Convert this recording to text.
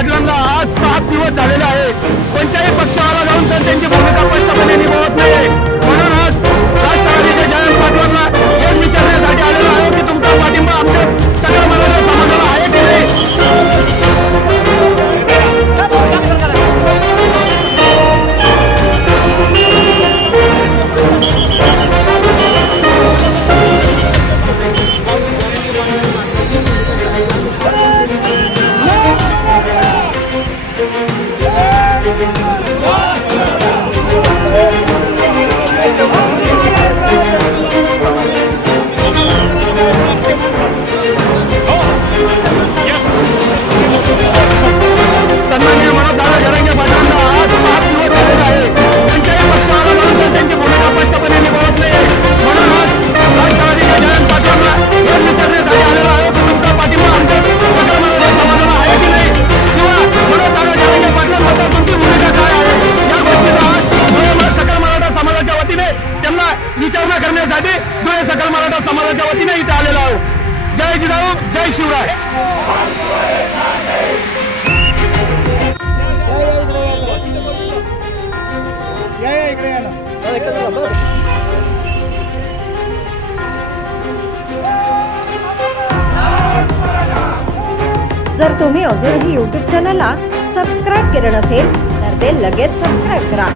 అట్లా विचारणा करण्यासाठी धुळे सकल मराठा समाजाच्या वतीने इथे आलेला आहोत. जय जिजाऊ जय शिवराय. जर तुम्ही अजूनही यूट्यूब चॅनलला सबस्क्राईब केलं नसेल तर ते लगेच सबस्क्राईब करा.